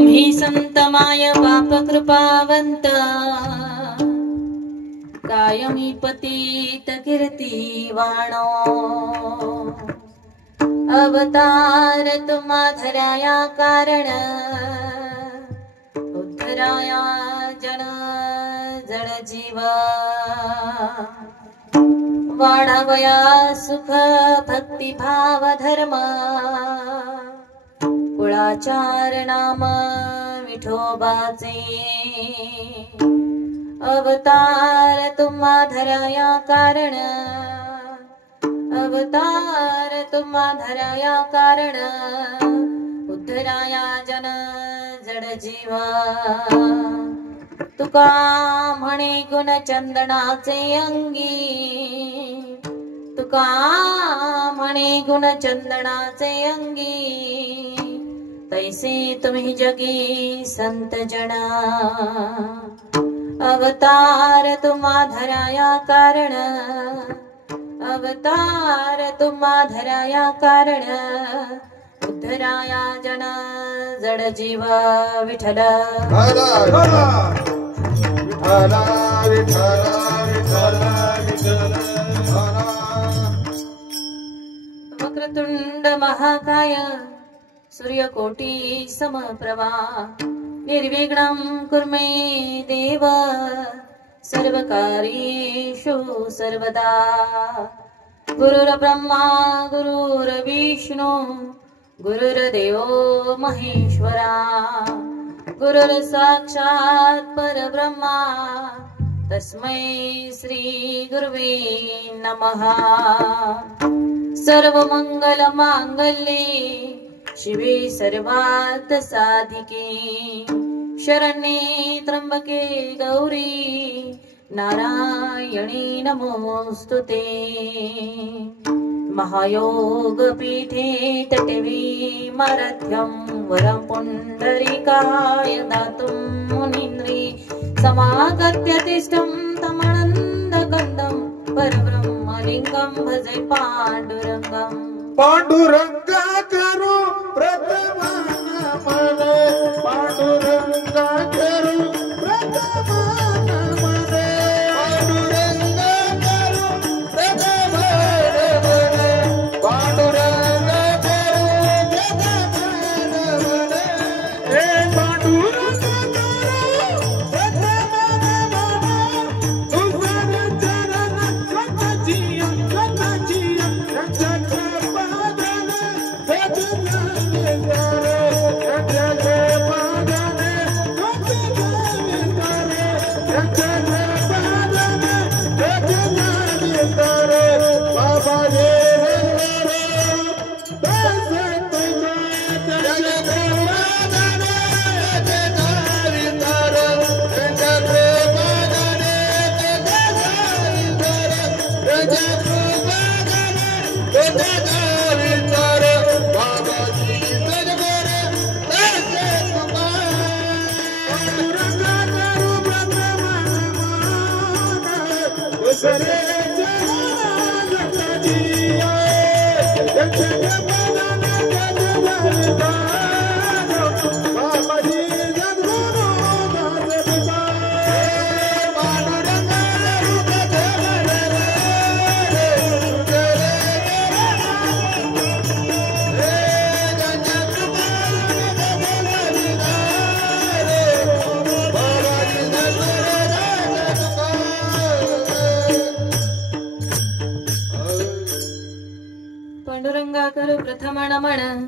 तुम्ही संत माय बाप कृपावंत कायमी पतित कीर्तिवाणो अवतार तुम्हा धराया कारण उद्धराया जन जड जीव वाढावया सुख भक्ती भाव धर्म कुळाचार नाम विठोबाचे अवतार तुम्हा धराया कारण अवतार तुम्हा धराया कारण उद्धराया जन जड जीवा तुका म्हणे गुण चंदनाचे अंगी तुका म्हणे गुण चंदनाचे अंगी तैसे तुम्ही जगी संत जना अवतार तुम्हा धराया कारण अवतार तुम्हा धराया कारण उद्धराया जन जड जीव विठ्ठल वक्रतुंड महाकाय सूर्यकोटी समप्रभा निर्विघ्नं कुर्मे देव सर्वकार्येषु सर्वदा गुरुर्ब्रह्मा गुरुर्विष्णु गुरुर्देवो महेश्वरा गुरुर्साक्षात् परब्रह्मा तस्मै श्री गुरुवे नमः सर्वमंगलमांगल्ये शिवे सर्वार्थ साधिके शरण्ये त्र्यंबके गौरी नारायणी नमोस्तुते महायोग पीठे तटवी मारथ्यं वरं पुंडरीकाय दातुं मुनीन्द्री समागत्य तिष्ठं तमानन्दकन्दं परब्रह्मलिङ्गं भजे पाण्डुरङ्गं पांडुरंगा करो प्रथमान मन पांडुरंगा करो प्रथमान मन पांडुरंगा करो प्रथमान मन पांडुरंगा करो प्रथमान मन हे पांडुरंगा करो प्रथमान मन तुझं चरण स्वतःची प्रथम नमन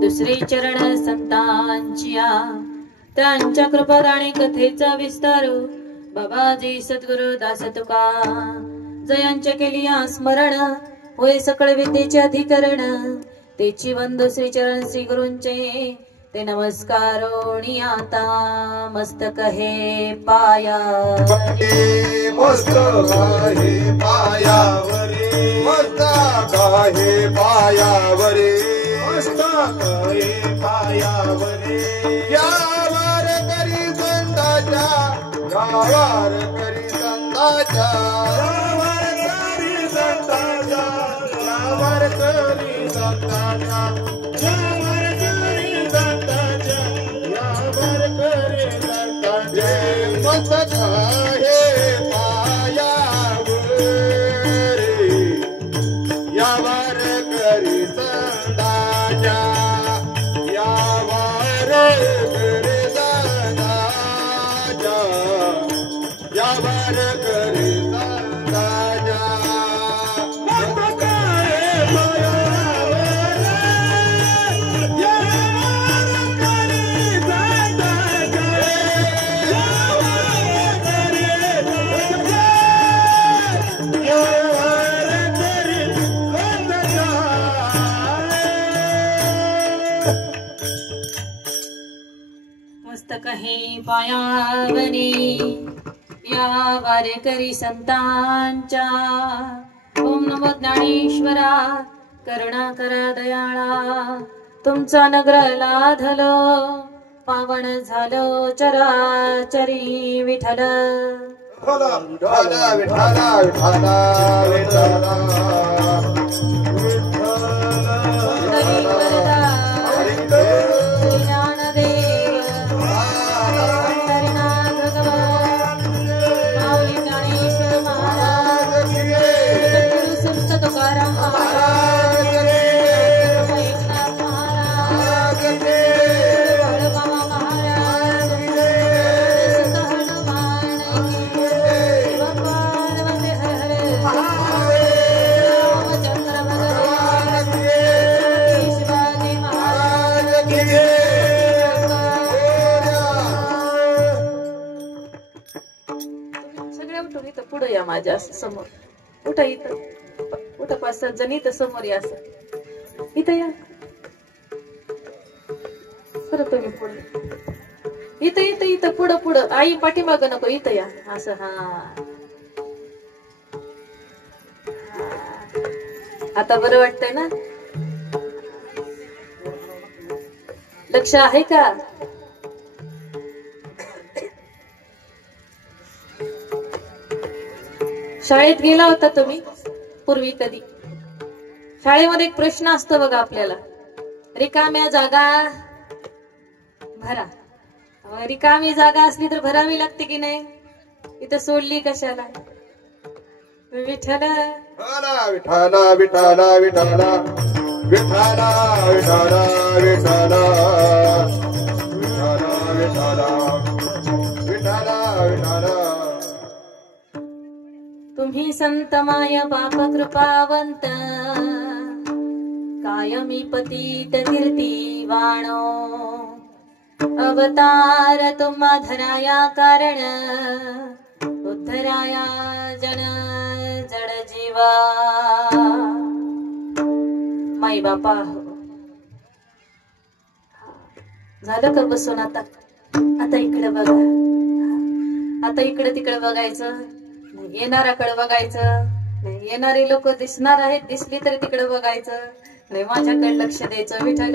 दुसरे चरण संतांचिया त्यांच्या कृपादाणी कथेचा विस्तार बाबाजी सद्गुरु दास तुका जयांच्या केलिया स्मरण होय सकळ विद्येचे अधिकरण तेची वंदो श्री चरण श्री गुरूंचे ते नमस्कारोणी आता मस्तक हे पाया मस्तक हे पायावरे मस्तक हे पायावरे मस्तक हे पायावरे यावर करी संताच्या गावार करी संताच्या गावार करी संताच्या गावार करी संताच्या गावार करी संताच्या मस्तक हे पायावरी या वारेकरी संतांच्या ओम नमो ज्ञानेश्वरा करुणा करा दयाळा तुमचा नग्र लाधलो पावन झालो चराचरी विठ्ठल विठाला विठाला विठाला विठाला पुढे या माझ्या समोर कुठं इथं कुठं 5-7 जण इथं समोर या असं इथं या खरं तुम्ही पुढे इथं इथं इथं पुढं पुढं आई पाठीमाग नको इथं या असं हा आता बरं वाटतंय ना लक्ष आहे का शाळेत गेला होता तुम्ही पूर्वी कधी शाळेमध्ये एक प्रश्न असतो बघा आपल्याला रिकाम्या जागा भरा रिकामी जागा असली तर भरावी लागते की नाही इथं सोडली कशाला विठ्ठल विठाला विठाला विठाला विठाला विठाला विठाला विठाला विठाला विठाला तुम्ही संत माय बाप कृपावंत कायमी पतित कीर्तिवाणो अवतार तुम्हा धराया कारण उद्धराया जन जड जीवा माई बापा झालं का बसून आता इकडे बघा आता इकडे तिकडे बघायचं येणाऱ्याकडे बघायचं नाही येणारे लोक दिसणार आहेत दिसली तरी तिकडे बघायचं नाही माझ्याकडे लक्ष द्यायचं विठ्ठल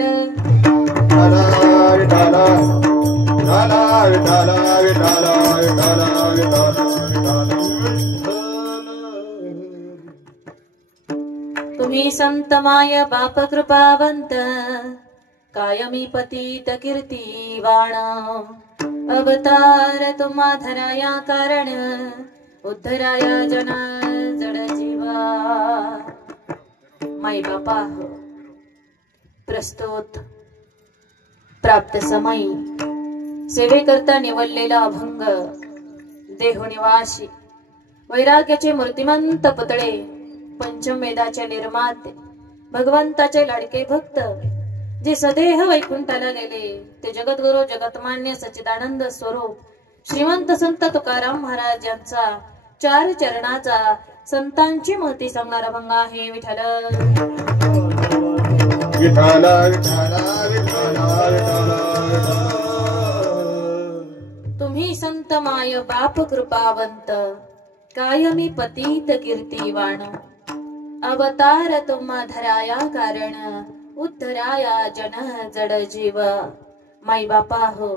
तुम्ही संत माय बाप कृपावंत कायमी पतित कीर्तिवाण अवतार तुम्हा धराया कारण उद्धराया जना जड जीवा माई बापा प्रस्तुत प्राप्त समयी सेवेकरता निवडलेला अभंग देहनिवासी वैराग्याचे मूर्तिमंत पुतळे पंचम वेदाचे निर्माते भगवंताचे लाडके भक्त जे सदेह वैकुंठाला गेले ते जगद्गुरु जगतमान्य सच्चिदानंद स्वरूप श्रीमंत संत तुकाराम महाराज यांचा 4 चरणाचा संतांची महती सांगणारा अभंग आहे विठ्ठल विठाला विठाला विठाला विठाला तुम्ही संत माय बाप कृपावंत कायमी पतित कीर्तिवाण अवतार तुम्हा धराया कारण उद्धराया जन जड जीव माई बापा हो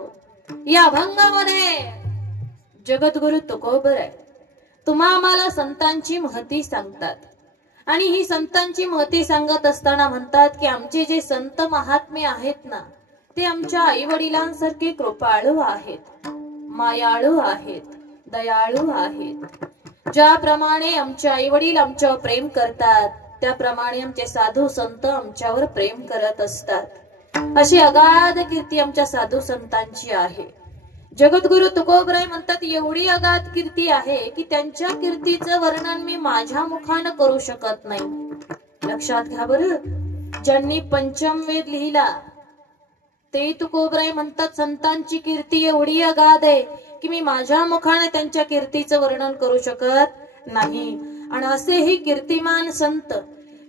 या अभंगामध्ये जगद्गुरु तुकोबर आहे तुम्हा आम्हाला संतांची महती सांगतात आणि ही संतांची महती सांगत असताना म्हणतात की आमचे जे संत महात्मे आहेत ना ते आमच्या आई वडिलांसारखे कृपाळू आहेत मायाळू आहेत दयाळू आहेत ज्याप्रमाणे आमचे आई वडील आमच्यावर प्रेम करतात त्याप्रमाणे आमचे साधू संत आमच्यावर प्रेम करत असतात अशी अगाध कीर्ती आमच्या साधू संतांची आहे जगद्गुरु तुकोबराय म्हणतात एवढी अगाध कीर्ती आहे की त्यांच्या कीर्तीचं वर्णन मी माझ्या मुखानं करू शकत नाही लक्षात घ्या बरं ज्यांनी पंचम वेद लिहिला ते तुकोबराय म्हणतात संतांची कीर्ती एवढी अगाध आहे की मी माझ्या मुखाने त्यांच्या कीर्तीचं वर्णन करू शकत नाही आणि असेही कीर्तिमान संत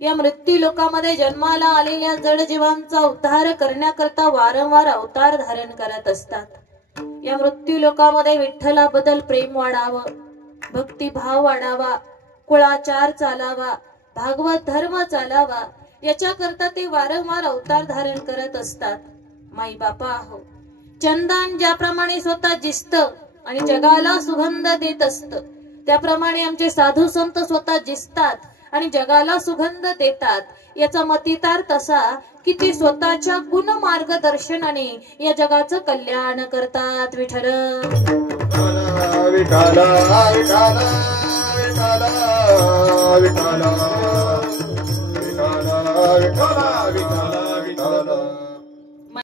या मृत्यू लोकांमध्ये जन्माला आलेल्या जड जीवांचा उद्धार करण्याकरता वारंवार अवतार धारण करत असतात या मृत्यू लोकामध्ये विठ्ठलाबद्दल प्रेम वाढावं, भक्तिभाव वाढावा, कुळाचार चालावा, भागवत धर्म चालावा, याच्याकरता ते वारंवार अवतार धारण करत असतात. माई बापा हो, चंदन ज्याप्रमाणे स्वतः जिस्त आणि जगाला सुगंध देत असत, त्याप्रमाणे आमचे साधू संत स्वतः जिसतात आणि जगाला सुगंध देतात. याचा मतितार्थ असा की ते स्वतःच्या गुण मार्गदर्शनाने या जगाचं कल्याण करतात. विठ्ठल विठ्ठल विठ्ठल विठ्ठल विठ्ठल